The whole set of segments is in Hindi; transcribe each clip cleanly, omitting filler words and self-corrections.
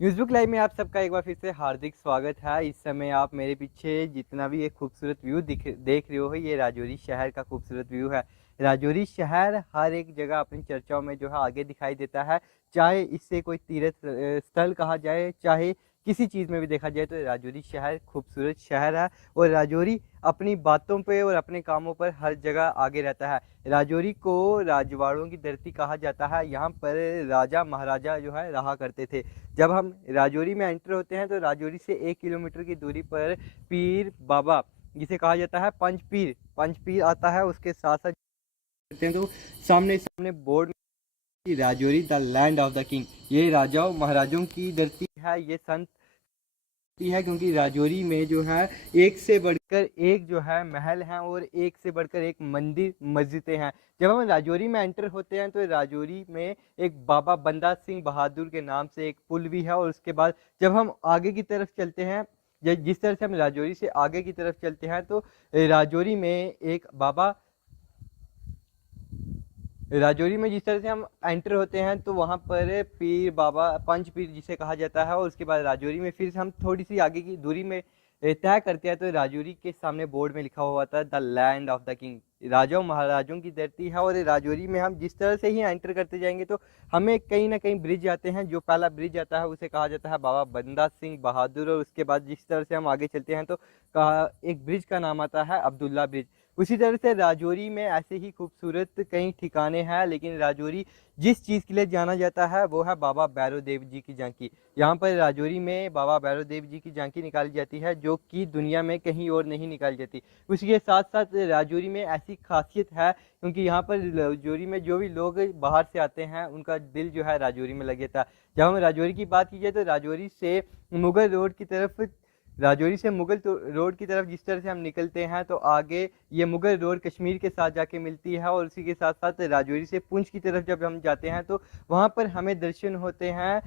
न्यूज़बुक लाइव में आप सबका एक बार फिर से हार्दिक स्वागत है। इस समय आप मेरे पीछे जितना भी एक खूबसूरत व्यू देख रहे हो, ये राजौरी शहर का खूबसूरत व्यू है। राजौरी शहर हर एक जगह अपनी चर्चाओं में जो है आगे दिखाई देता है। चाहे इससे कोई तीर्थ स्थल कहा जाए, चाहे किसी चीज़ में भी देखा जाए, तो राजौरी शहर खूबसूरत शहर है। और राजौरी अपनी बातों पे और अपने कामों पर हर जगह आगे रहता है। राजौरी को राजवाड़ों की धरती कहा जाता है। यहाँ पर राजा महाराजा जो है रहा करते थे। जब हम राजौरी में एंटर होते हैं तो राजौरी से 1 किलोमीटर की दूरी पर पीर बाबा, जिसे कहा जाता है पंच पीर आता है। उसके साथ साथ करते हैं तो सामने सामने बोर्ड में Rajouri the land of the king, ये राजाओं महाराजों की धरती है। ये संत है क्योंकि राजौरी में जो है एक से बढ़कर एक जो है महल हैं और एक से बढ़कर एक मंदिर मस्जिदें हैं। जब हम राजौरी में एंटर होते हैं तो राजौरी में एक बाबा बंदा सिंह बहादुर के नाम से एक पुल भी है। और उसके बाद जब हम आगे की तरफ चलते हैं, जिस तरह से हम राजौरी से आगे की तरफ चलते हैं, तो राजौरी में एक बाबा राजौरी में जिस तरह से हम एंटर होते हैं तो वहाँ पर पीर बाबा पंच पीर जिसे कहा जाता है। और उसके बाद राजौरी में फिर हम थोड़ी सी आगे की दूरी में तय करते हैं तो राजौरी के सामने बोर्ड में लिखा हुआ होता है the land of the king, राजाओं महाराजों की धरती है। और राजौरी में हम जिस तरह से ही एंटर करते जाएंगे तो हमें कहीं ना कहीं ब्रिज आते हैं। जो पहला ब्रिज आता है उसे कहा जाता है बाबा बंदा सिंह बहादुर। और उसके बाद जिस तरह से हम आगे चलते हैं तो कहा एक ब्रिज का नाम आता है अब्दुल्ला ब्रिज। उसी तरह से राजौरी में ऐसे ही खूबसूरत कई ठिकाने हैं, लेकिन राजौरी जिस चीज़ के लिए जाना जाता है वो है बाबा भैरव देव जी की झांकी। यहाँ पर राजौरी में बाबा भैरव देव जी की झांकी निकाली जाती है, जो कि दुनिया में कहीं और नहीं निकाली जाती। उसी के साथ साथ राजौरी में ऐसी खासियत है क्योंकि यहाँ पर राजौरी में जो भी लोग बाहर से आते हैं उनका दिल जो है राजौरी में लग जाता है। जब हम राजौरी की बात की जाए तो राजौरी से मुगल रोड की तरफ राजौरी से मुगल रोड की तरफ जिस तरह से हम निकलते हैं तो आगे ये मुगल रोड कश्मीर के साथ जाके मिलती है। और उसी के साथ साथ राजौरी से पुंछ की तरफ जब हम जाते हैं तो वहाँ पर हमें दर्शन होते हैं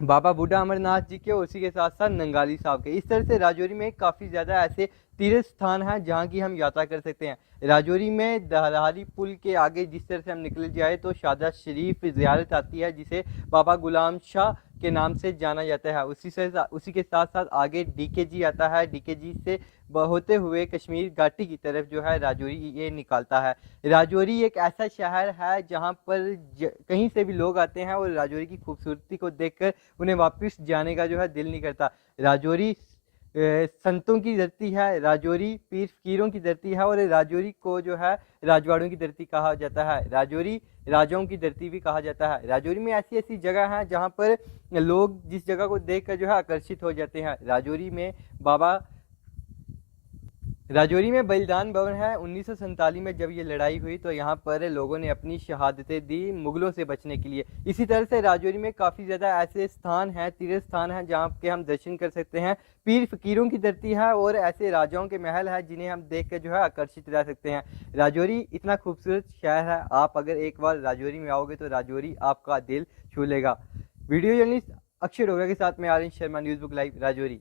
बाबा बूढ़ा अमरनाथ जी के, उसी के साथ साथ नंगाली साहब के। इस तरह से राजौरी में काफ़ी ज़्यादा ऐसे तीर्थ स्थान हैं जहाँ की हम यात्रा कर सकते हैं। राजौरी में दहरारी पुल के आगे जिस तरह से हम निकल जाए तो शादा शरीफ ज़ियारत आती है, जिसे बाबा गुलाम शाह के नाम से जाना जाता है। उसी के साथ साथ आगे डीकेजी आता है। डीकेजी से होते हुए कश्मीर घाटी की तरफ जो है राजौरी ये निकालता है। राजौरी एक ऐसा शहर है जहाँ पर कहीं से भी लोग आते हैं और राजौरी की खूबसूरती को देखकर उन्हें वापस जाने का जो है दिल नहीं करता। राजौरी संतों की धरती है, राजौरी पीर फकीरों की धरती है। और राजौरी को जो है राजवाड़ों की धरती कहा जाता है। राजौरी राजाओं की धरती भी कहा जाता है। राजौरी में ऐसी ऐसी जगह हैं जहाँ पर लोग जिस जगह को देखकर जो है आकर्षित हो जाते हैं। राजौरी में बलिदान भवन है। 1947 में जब ये लड़ाई हुई तो यहाँ पर लोगों ने अपनी शहादतें दी मुगलों से बचने के लिए। इसी तरह से राजौरी में काफ़ी ज़्यादा ऐसे स्थान हैं, तीर्थ स्थान हैं जहाँ के हम दर्शन कर सकते हैं। पीर फकीरों की धरती है और ऐसे राजाओं के महल हैं जिन्हें हम देख कर जो है आकर्षित रह सकते हैं। राजौरी इतना खूबसूरत शहर है, आप अगर एक बार राजौरी में आओगे तो राजौरी आपका दिल छू लेगा। वीडियो जर्नलिस्ट अक्षय डोगरा के साथ में Aryan Sharma, news book live, Rajouri.